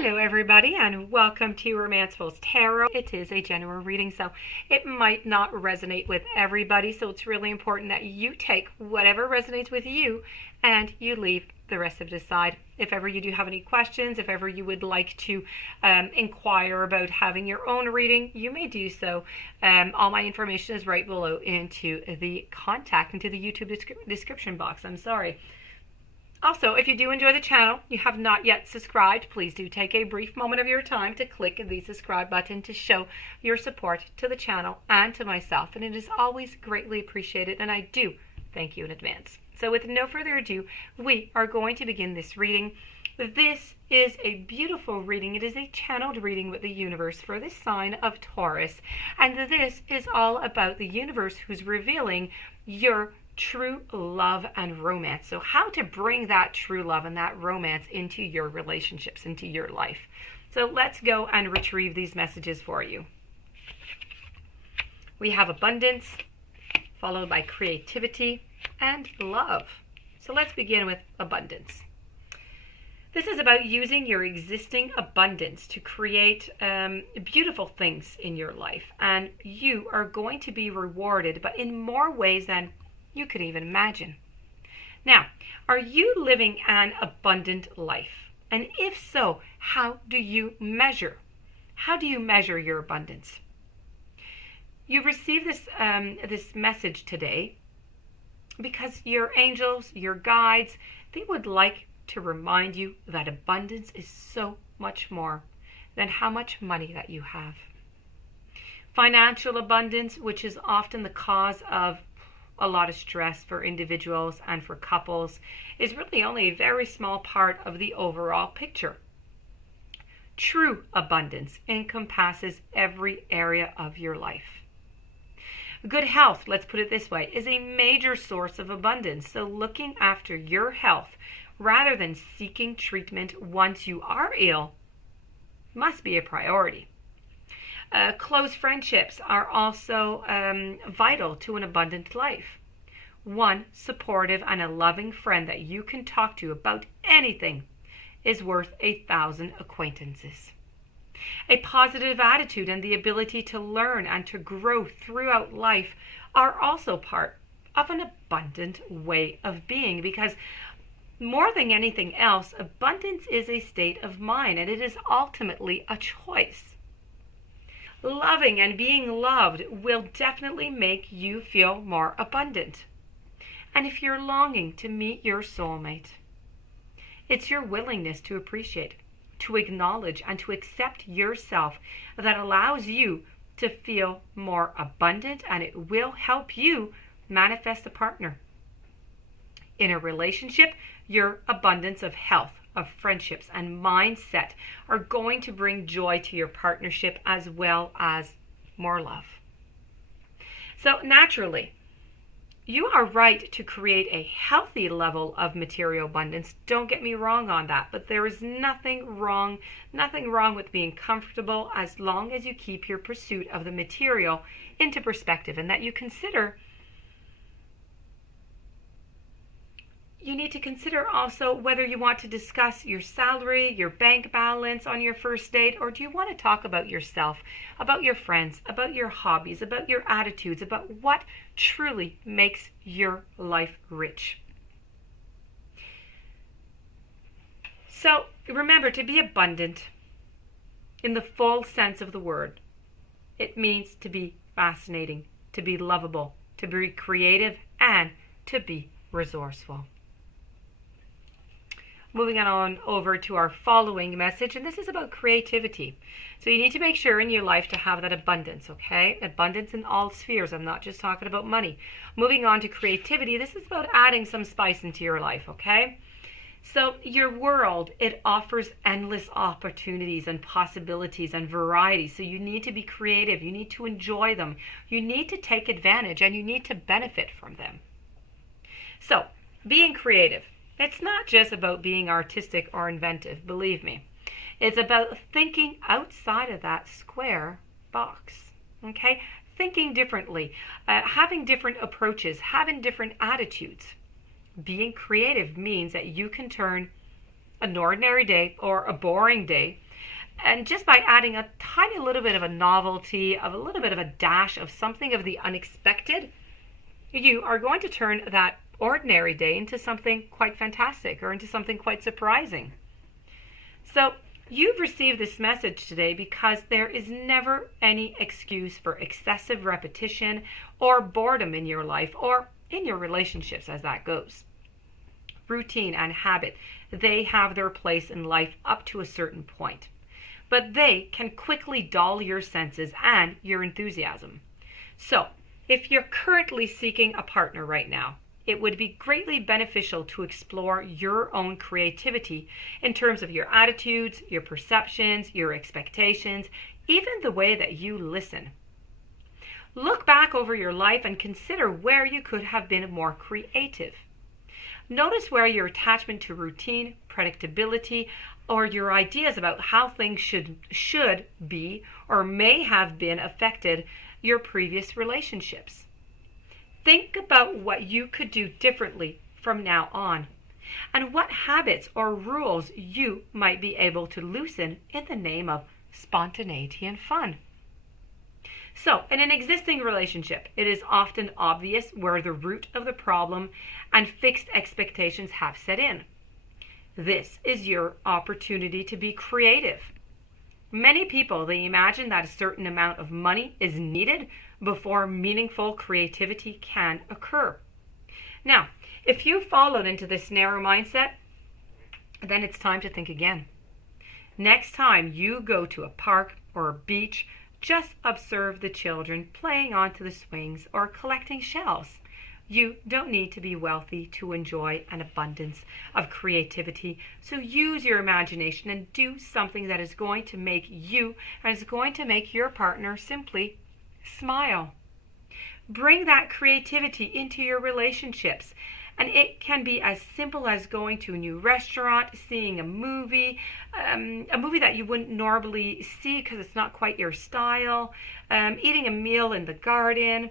Hello everybody and welcome to Romancefull's Tarot. It is a general reading, so it might not resonate with everybody, so it's really important that you take whatever resonates with you and you leave the rest of it aside. If ever you do have any questions, if ever you would like to inquire about having your own reading, you may do so. All my information is right below into the YouTube description box. Also, if you do enjoy the channel, you have not yet subscribed, please do take a brief moment of your time to click the subscribe button to show your support to the channel and to myself. And it is always greatly appreciated, and I do thank you in advance. So with no further ado, we are going to begin this reading. This is a beautiful reading. It is a channeled reading with the universe for the sign of Taurus. And this is all about the universe who's revealing your true love and romance. So how to bring that true love and that romance into your relationships, into your life. So let's go and retrieve these messages for you. We have abundance, followed by creativity and love. So let's begin with abundance. This is about using your existing abundance to create beautiful things in your life. And you are going to be rewarded, but in more ways than you could even imagine. Now, are you living an abundant life? And if so, how do you measure? How do you measure your abundance? You received this message today because your angels, your guides, they would like to remind you that abundance is so much more than how much money that you have. Financial abundance, which is often the cause of a lot of stress for individuals and for couples, is really only a very small part of the overall picture. True abundance encompasses every area of your life. Good health, let's put it this way, is a major source of abundance. So looking after your health rather than seeking treatment once you are ill must be a priority. Close friendships are also vital to an abundant life. One supportive and a loving friend that you can talk to about anything is worth 1,000 acquaintances. A positive attitude and the ability to learn and to grow throughout life are also part of an abundant way of being, because more than anything else, abundance is a state of mind, and it is ultimately a choice. Loving and being loved will definitely make you feel more abundant. And if you're longing to meet your soulmate, it's your willingness to appreciate, to acknowledge, and to accept yourself that allows you to feel more abundant, and it will help you manifest a partner. In a relationship, your abundance of health, of friendships and mindset are going to bring joy to your partnership as well as more love. So naturally, you are right to create a healthy level of material abundance. Don't get me wrong on that, but there is nothing wrong with being comfortable as long as you keep your pursuit of the material into perspective, and that you need to consider also whether you want to discuss your salary, your bank balance on your first date, or do you want to talk about yourself, about your friends, about your hobbies, about your attitudes, about what truly makes your life rich. So remember, to be abundant in the full sense of the word, it means to be fascinating, to be lovable, to be creative, and to be resourceful. Moving on over to our following message, and this is about creativity. So you need to make sure in your life to have that abundance, okay? Abundance in all spheres. I'm not just talking about money. Moving on to creativity, this is about adding some spice into your life, okay? So your world, it offers endless opportunities and possibilities and variety. So you need to be creative. You need to enjoy them. You need to take advantage, and you need to benefit from them. So being creative, it's not just about being artistic or inventive, believe me. It's about thinking outside of that square box, okay? Thinking differently, having different approaches, having different attitudes. Being creative means that you can turn an ordinary day or a boring day And just by adding a tiny little bit of a novelty, of a little bit of a dash of something of the unexpected, you are going to turn that ordinary day into something quite fantastic or into something quite surprising. So you've received this message today because there is never any excuse for excessive repetition or boredom in your life or in your relationships as that goes. Routine and habit, they have their place in life up to a certain point, but they can quickly dull your senses and your enthusiasm. So if you're currently seeking a partner right now, it would be greatly beneficial to explore your own creativity in terms of your attitudes, your perceptions, your expectations, even the way that you listen. Look back over your life and consider where you could have been more creative. Notice where your attachment to routine, predictability, or your ideas about how things should be or may have been affected your previous relationships. Think about what you could do differently from now on, and what habits or rules you might be able to loosen in the name of spontaneity and fun. So, in an existing relationship, it is often obvious where the root of the problem and fixed expectations have set in. This is your opportunity to be creative. Many people, they imagine that a certain amount of money is needed before meaningful creativity can occur. Now, if you followed into this narrow mindset, then it's time to think again. Next time you go to a park or a beach, just observe the children playing onto the swings or collecting shells. You don't need to be wealthy to enjoy an abundance of creativity. So use your imagination and do something that is going to make you and is going to make your partner simply smile. Bring that creativity into your relationships. And it can be as simple as going to a new restaurant, seeing a movie that you wouldn't normally see because it's not quite your style, eating a meal in the garden,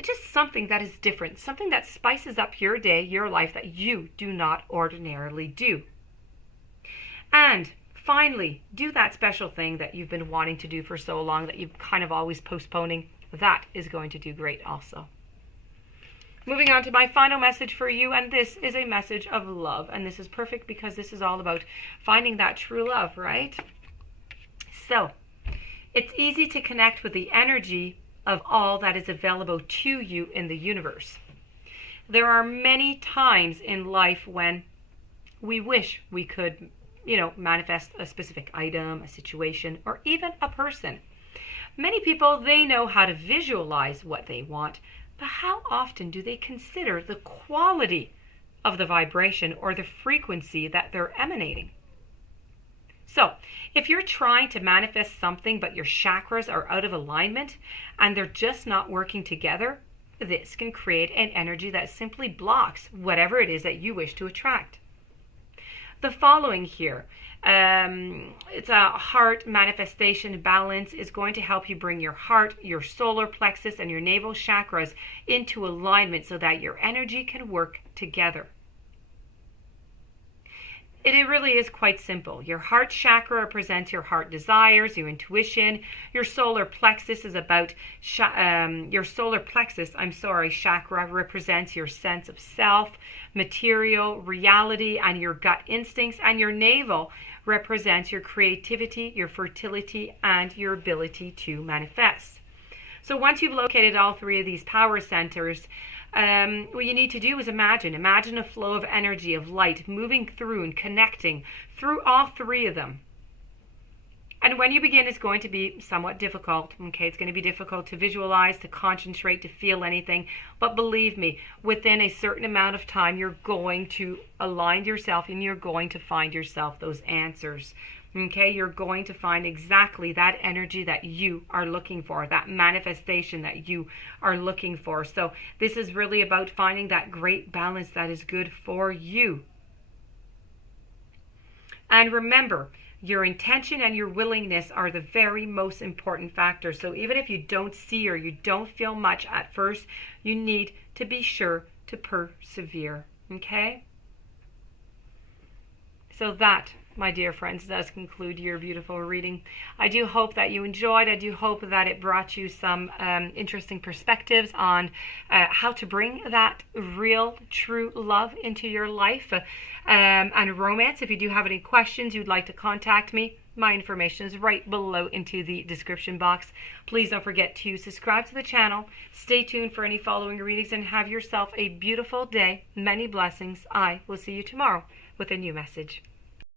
just something that is different, something that spices up your day, your life that you do not ordinarily do. And finally, do that special thing that you've been wanting to do for so long that you've kind of always postponing. That is going to do great also. Moving on to my final message for you, and this is a message of love, and this is perfect because this is all about finding that true love, right? So, it's easy to connect with the energy of all that is available to you in the universe. There are many times in life when we wish we could, manifest a specific item, a situation, or even a person. Many people, they know how to visualize what they want, but how often do they consider the quality of the vibration or the frequency that they're emanating? So, if you're trying to manifest something but your chakras are out of alignment and they're just not working together, this can create an energy that simply blocks whatever it is that you wish to attract. The following here, it's a heart manifestation balance, is going to help you bring your heart, your solar plexus, and your navel chakras into alignment so that your energy can work together. It really is quite simple. Your heart chakra represents your heart desires, your intuition. Your solar plexus is about chakra represents your sense of self, material, reality, and your gut instincts. And your navel represents your creativity, your fertility, and your ability to manifest. So once you've located all three of these power centers, what you need to do is imagine a flow of energy, of light, moving through and connecting through all three of them. And when you begin, it's going to be somewhat difficult. It's going to be difficult to visualize, to concentrate, to feel anything. But believe me, within a certain amount of time, you're going to align yourself and you're going to find yourself those answers. You're going to find exactly that energy that you are looking for, that manifestation that you are looking for. So this is really about finding that great balance that is good for you. And remember, your intention and your willingness are the very most important factors. So even if you don't see or you don't feel much at first, you need to be sure to persevere. So that my dear friends, does conclude your beautiful reading. I do hope that you enjoyed. I do hope that it brought you some interesting perspectives on how to bring that real, true love into your life and romance. If you do have any questions you'd like to contact me, my information is right below into the description box. Please don't forget to subscribe to the channel. Stay tuned for any following readings and have yourself a beautiful day. Many blessings. I will see you tomorrow with a new message.